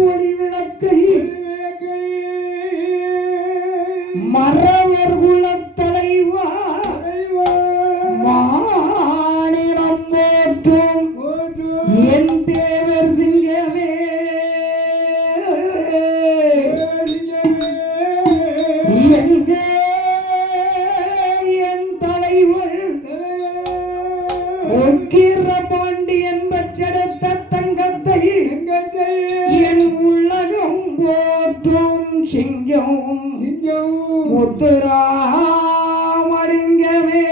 ஒளி விளக்கை மறவர் குலத்தலைவா மாநிலம் போற்றும் என் தேவர் சிங்கமே எங்கே என் தலைவர் ஒக்கிர பாண்டியன் பெற்றெடுத்த தங்கத்தை என் உலகம் போற்றும் சிங்கம் முத்துராமலிங்கமே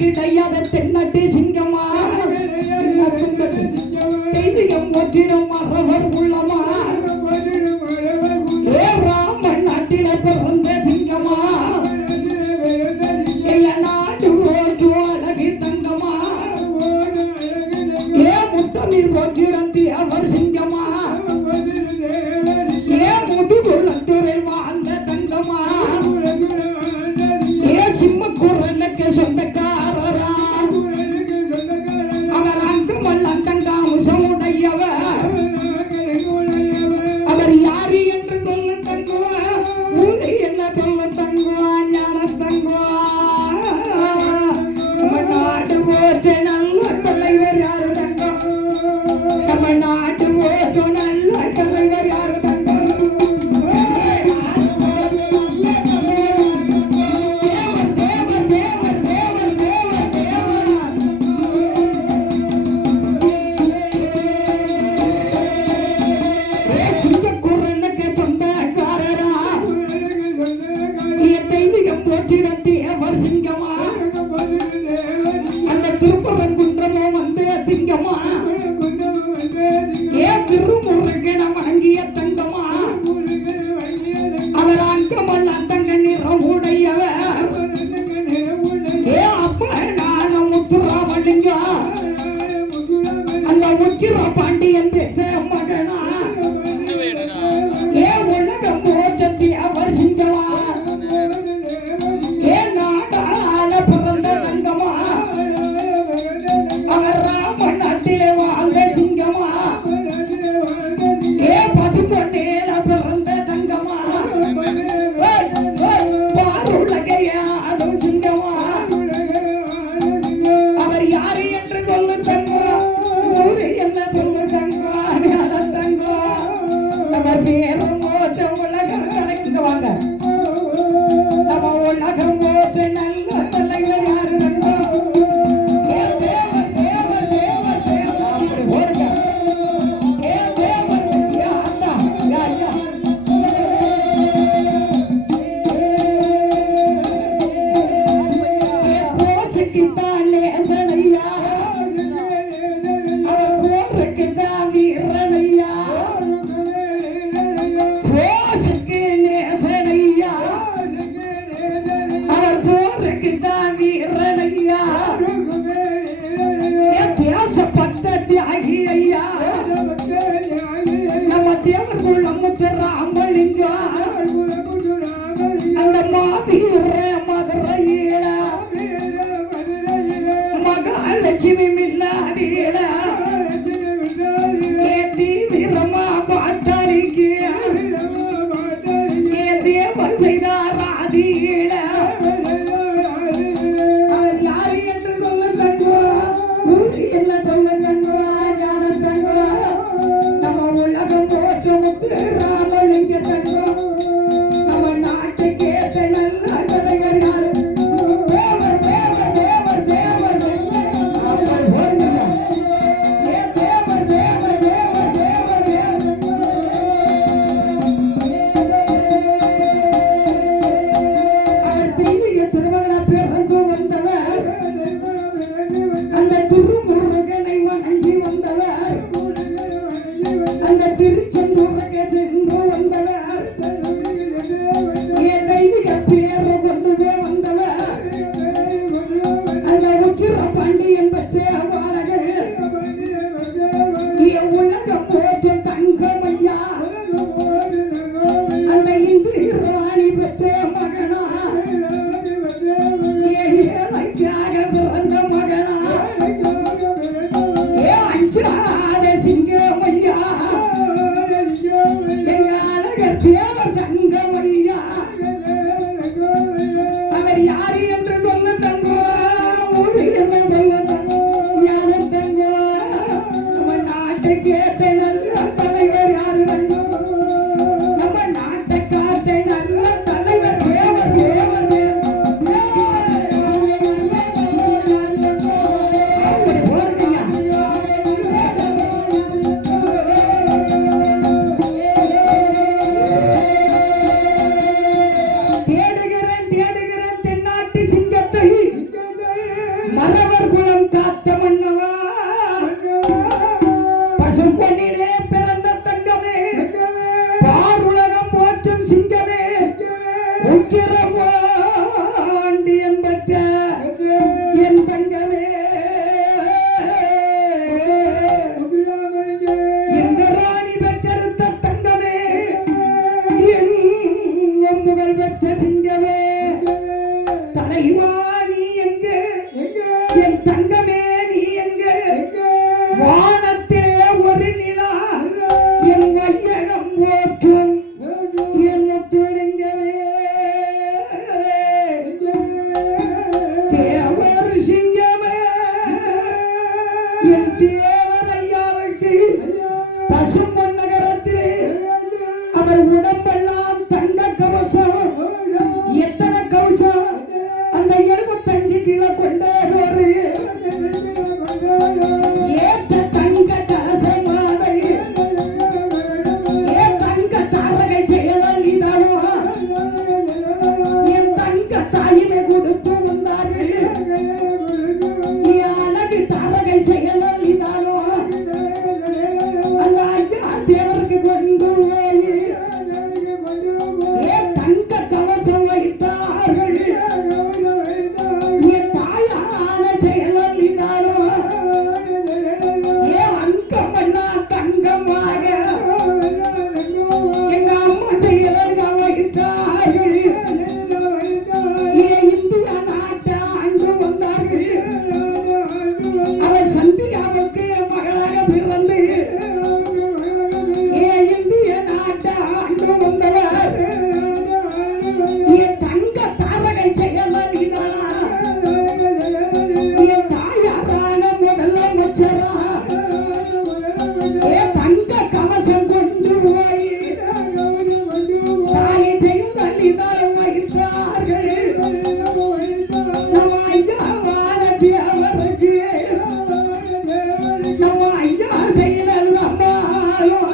கிடையாத தென்னட்டி சிங்கமா தெய்வீகம் ஒற்றிடம் மறவர் உள்ளமா ஏ ராமன் நாட்டில பிறந்த சிங்கமா நாடு ஓட்டு அழகி தங்கமா ஏ முத்தமிழ் ஒற்றிடத்தி அவர் சிங்கமா ஏ முதுகுலத்துறை வாழ்ந்த தங்கமா ஏ சிம்ம குரலுக்கு சொந்தக்காரரா அவர் அங்குமல் அங்கங்காமுசமுடையவர் அவர் யாரு என்று சொல்ல தங்குவா ஊரை என்ன சொல்ல தங்குவா ஞான தங்குவா தமிழ்நாடு ஓட்டு நல்ல தலைவர் யாரு தங்கம் தமிழ்நாடு ஓட்டு நல்ல தலைவர் யாரு தங்கம் பாண்டியன் பெற்ற மகனா ஏ உலகம் போற்றி அவர் சிங்கமா ஏ நாடாள பிறந்த தங்கமா அவர் ராமன் நாட்டிலே வாழ்ந்த சிங்கமா ஏ பசுப்பொன்னேல பிறந்த தங்கமா பாருலகையாடும் சிங்கமா அவர் யாரு என்று சொல்ல தங்கா ஊரு என்ன சொல்ல தங்கா ஞான தங்கா நம்ம பேரும் ஓட்ட உலகம் கணக்கு வாங்க நம்ம உலகம் ஓட்ட நல்ல தலைவர் யாரு தங்கா மகாலட்சுமி மில்லாதீல தீவிரமா பார்த்தாரிக்கு தேவர் செய்தாராதீல யாரு என்று சொல்ல தங்குவா ஊரு என்ன சொல்ல தங்குவா ஞான தங்குவா நம்ம உலகம் போற்று முத்து ராமலிங்க தங்குவா நம்ம நாட்டுக்கு ஏற்ற நல்ல தலைவர் யாரு நாட்டை கேட்ட நல்ல தலைவர் யாரு நம்ம நாட்டை காட்ட நல்ல தலைவர் தேவர் தேவர் மறவர் குலம் காத்த மன்னவா பசும்பொன்னிலே பிறந்த தங்கமே பாருலகம் போற்றும் சிங்கமே உக்கிரபாண்டியன் பெற்ற என் தங்கமே இந்த ராணி பெற்றெடுத்த தங்கமே என் புகழ் பெற்ற சிங்கமே தலைவா என் தங்கமே நீ எங்கே வானத்திலே ஒரு நிலா என் வையகம் போற்றும் என்ன தெரிங்கவே தேவர் சிங்கமே என் தேவர் ஐயாவுக்கு பசும்பொன் நகரத்திலே அவர் உடம்பெல்லாம் தங்க கவசம் எத்தனை கவசம் அந்த 75 கிலோ கொண்டே ஏற்ற தங்க தரசை மாலை ஏ தங்க தாரகை செயலால் இதானோ என் தங்க தாயினை கொடுத்து வந்தார்கள் அழகு தாரகை செயலால் இதானோ அந்த ஐயா தேவருக்கு கொண்டு போய் ஏ தங்க கவசம் வைத்தார்கள் என் தாயான செயலால் இதானோ எங்க அம்மா செயலர் வைத்தார்கள் இந்தியா நாட்டை ஆண்டு வந்தார்கள் அவர் சந்தியாவுக்கு மகளாக பிறந்து இந்திய நாட்டை ஆண்டு வந்தவர் தங்க தாரகை செயலர் இதானா என் தாயாரான முதலமைச்சரா தங்க கவசம் கொண்டு போய் தாயை செய்தால் வைத்தார்கள் நம்ம ஐயா வாழத்தியவருக்கு நம்ம ஐயா செய்தல் அம்மாலும்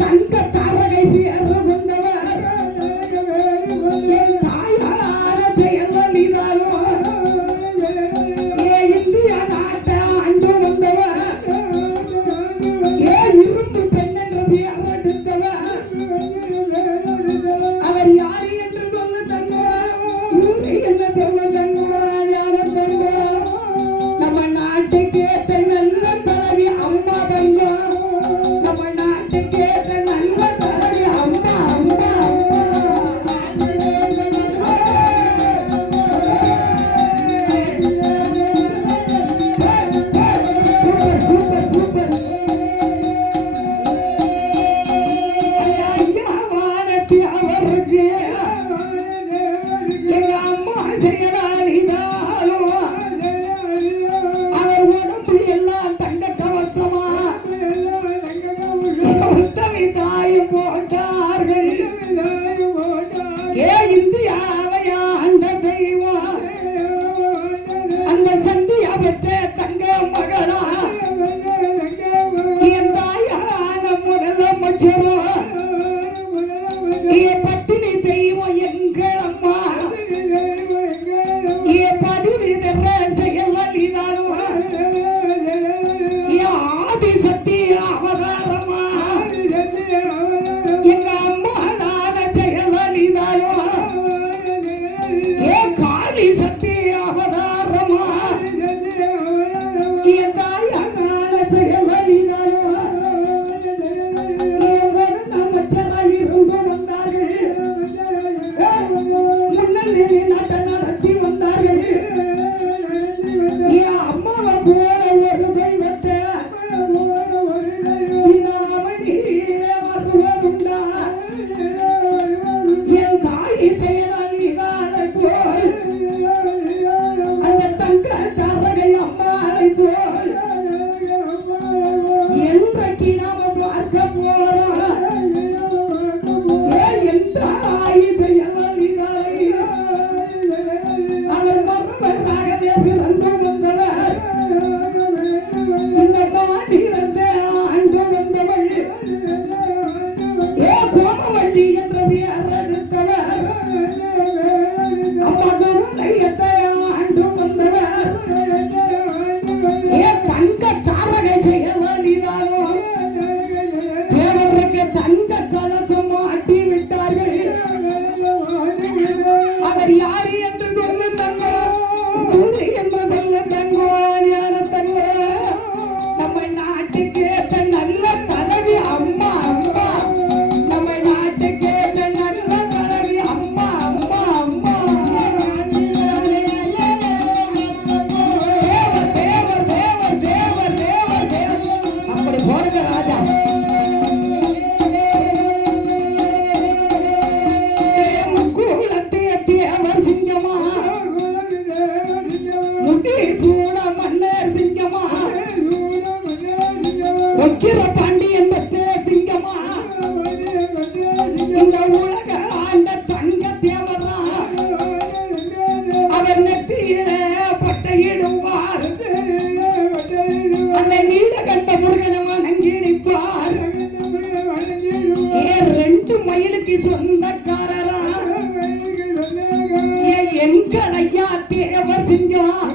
தங்க தாரகை பேர் கொண்டவர் என் தாயார செயல் இதாலும் இந்திய நாட்டை ஆண்டு வந்தவர் இரும்பு பெண் என்ற பெயர் எடுத்தவர் அவர் யாரு என்று சொல்ல தங்குவார் ஊரை என்ன சொல்ல தங்குவார் யார தங்குவார் நம்ம நாட்டுக்கு ஏற்ற நல்ல தலைவி அம்மா தங்குவார் நம்ம நாட்டுக்கு ஏற்ற நல்ல தலைவி அம்மா அம்மா சூப்பர் சூப்பர் அவருக்கு எங்க அம்மா செய்யறாலும் அவர் உடம்பு எல்லாம் தங்க கவசமா உத்தவி தாயும் போட்டார்கள் இந்தியாவை ஆண்ட தெய்வம் அந்த சந்தியா பெற்ற தங்க மகளா என் தாயான முதலமைச்சரோ பட்டினி தெய்வம் எங்கள் அம்மா பதிவு தர செயல் இதானோ ஆதி சக்தி அவதாரமா எங்க அம்மா நான செயல் இதானோ காளி சக்தி அவதாரமா என் தாயான செயல் இதானோ நடத்தி வந்தார்கள் அம்மாவை போல ஒரு தெய்வத்தை வருவதுண்டா என் தாய் பெயராளி போல் அந்த தங்க தாரகை அம்மாவை போல் என்றைக்கு நாம பார்க்க போறோம் எந்த ஆயுத அவர் மரபராகவே பிறந்து வந்தவர் இந்த மாநிலந்த ஆண்டு வந்தவள் கோமவள்ளி என்ற பெயர் எடுத்தவர் அம்மா குருளையத்தை ஆண்டு வந்தவர் தங்க தாரகை செய்ய வலிதானோ தேவருக்கு தங்க கலசம் மாட்டி விட்டார்கள் அவர் யார் என்று சொல்லு தங்கோ ஊரு என்று சொல்லு தங்கோ ஞான தங்கோ நம்ம நாட்டுக்கு ஏற்ற நல்ல தலைவி அம்மா அம்மா நம்ம நாட்டுக்கு ஏற்ற நல்ல தலைவி அம்மா அம்மா அம்மா தேவர் தேவர் தேவர் தேவர் தேவர் தேவர் அப்படி போறது ராஜா பாண்டியன் பற்றே சிங்கமா இந்த உலக ஆண்ட தங்க தேவரா அவர் நெற்றியில பட்டையிடுவார் அந்த நீலகண்ட முருகனை வணங்கிடுவார் ரெண்டு மயிலுக்கு சொந்தக்காரரா எங்களையா தேவர் சிங்கம்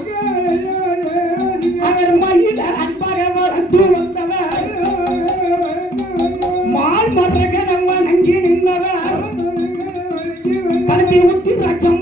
அவர் மயில அன்பாக வளர்த்து வந்தவர் மால் மரகனை வணங்கி நின்றவர் கருத்தில் உத்தி லட்சம்